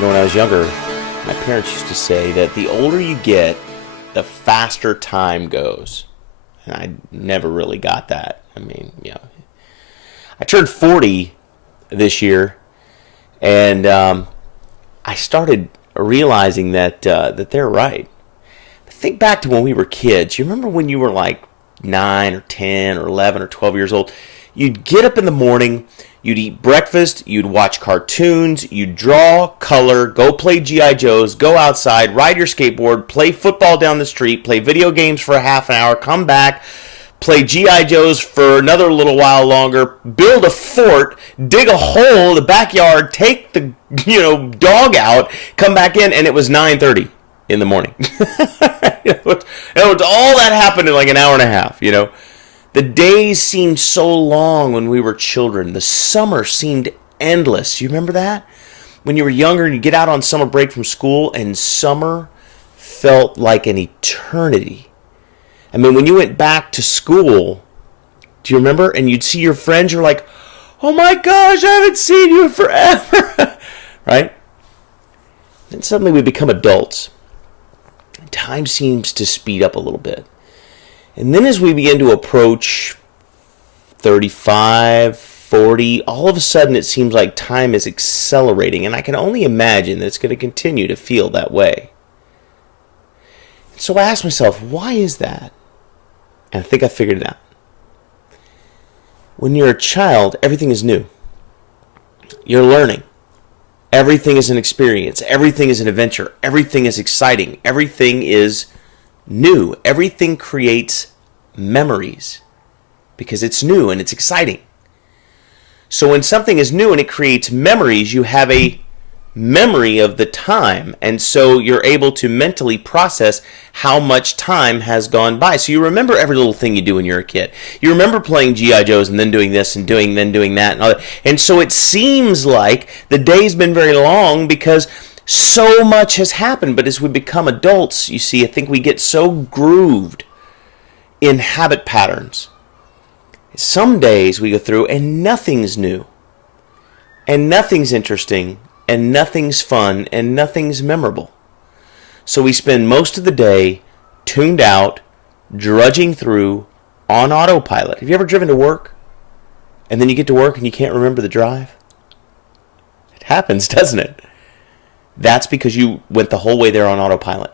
When I was younger, my parents used to say that the older you get, the faster time goes. And I never really got that. I turned 40 this year, and I started realizing that they're right. Think back to when we were kids. You remember when you were like 9 or 10 or 11 or 12 years old? You'd get up in the morning, you'd eat breakfast, you'd watch cartoons, you'd draw, color, go play G.I. Joes, go outside, ride your skateboard, play football down the street, play video games for a half an hour, come back, play G.I. Joes for another little while longer, build a fort, dig a hole in the backyard, take the dog out, come back in, and it was 9:30 in the morning. It was all that happened in like an hour and a half, The days seemed so long when we were children. The summer seemed endless. You remember that? When you were younger and you get out on summer break from school and summer felt like an eternity. When you went back to school, do you remember? And you'd see your friends, you're like, oh my gosh, I haven't seen you forever. Right? And suddenly we become adults. Time seems to speed up a little bit. And then as we begin to approach 35, 40, all of a sudden it seems like time is accelerating, and I can only imagine that it's going to continue to feel that way. So I asked myself, why is that? And I think I figured it out. When you're a child, everything is new. You're learning. Everything is an experience. Everything is an adventure. Everything is exciting. Everything is new. Everything creates memories because it's new and it's exciting. So when something is new and it creates memories, you have a memory of the time, and so you're able to mentally process how much time has gone by. So you remember every little thing you do when you're a kid. You remember playing G.I. Joes and then doing this and doing that and all that. And so it seems like the day's been very long because so much has happened. But as we become adults, you see, I think we get so grooved in habit patterns. Some days we go through and nothing's new, and nothing's interesting, and nothing's fun, and nothing's memorable. So we spend most of the day tuned out, drudging through, on autopilot. Have you ever driven to work, and then you get to work and you can't remember the drive? It happens, doesn't it? That's because you went the whole way there on autopilot.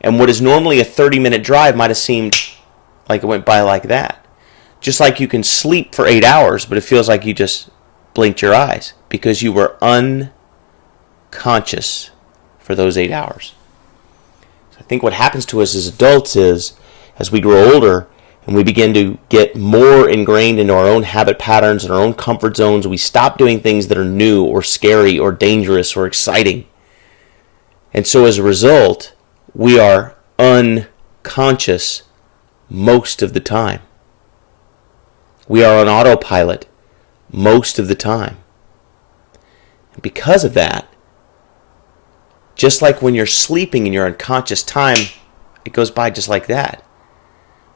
And what is normally a 30-minute drive might have seemed like it went by like that. Just like you can sleep for 8 hours, but it feels like you just blinked your eyes because you were unconscious for those 8 hours. So I think what happens to us as adults is, as we grow older and we begin to get more ingrained into our own habit patterns and our own comfort zones, we stop doing things that are new or scary or dangerous or exciting. And so as a result, we are unconscious most of the time. We are on autopilot most of the time. And because of that, just like when you're sleeping in your unconscious time, it goes by just like that.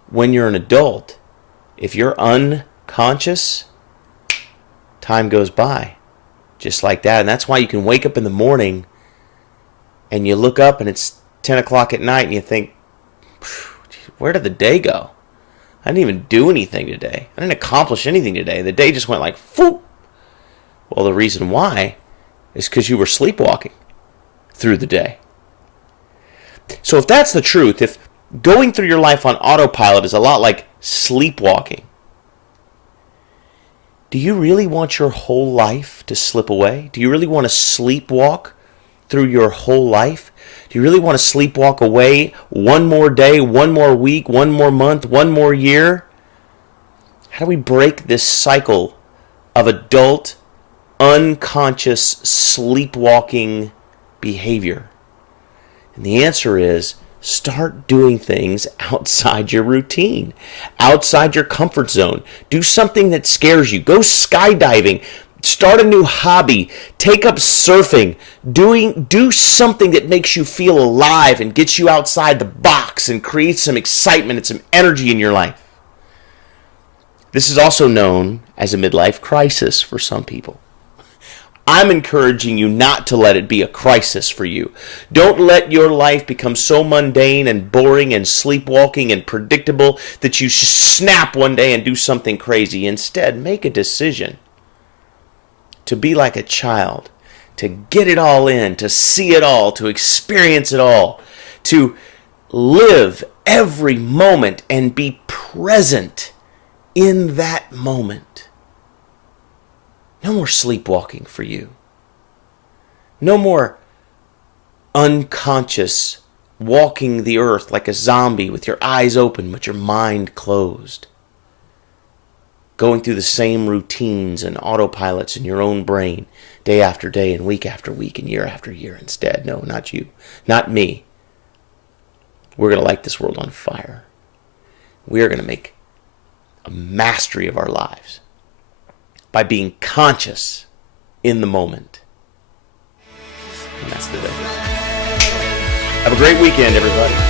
When you're an adult, if you're unconscious, time goes by just like that. And that's why you can wake up in the morning and you look up and it's 10 o'clock at night and you think, where did the day go? I didn't even do anything today. I didn't accomplish anything today. The day just went like, whoop. Well, the reason why is because you were sleepwalking through the day. So if that's the truth, if going through your life on autopilot is a lot like sleepwalking, do you really want your whole life to slip away? Do you really want to sleepwalk through your whole life? Do you really want to sleepwalk away one more day, one more week, one more month, one more year? How do we break this cycle of adult, unconscious, sleepwalking behavior? And the answer is, start doing things outside your routine, outside your comfort zone. Do something that scares you. Go skydiving. Start a new hobby. Take up surfing. Do something that makes you feel alive and gets you outside the box and creates some excitement and some energy in your life. This is also known as a midlife crisis for some people. I'm encouraging you not to let it be a crisis for you. Don't let your life become so mundane and boring and sleepwalking and predictable that you snap one day and do something crazy. Instead, make a decision to be like a child, to get it all in, to see it all, to experience it all, to live every moment and be present in that moment. No more sleepwalking for you. No more unconscious walking the earth like a zombie with your eyes open but your mind closed. Going through the same routines and autopilots in your own brain day after day and week after week and year after year instead. No, not you. Not me. We're going to light this world on fire. We are going to make a mastery of our lives by being conscious in the moment. And that's the day. Have a great weekend, everybody.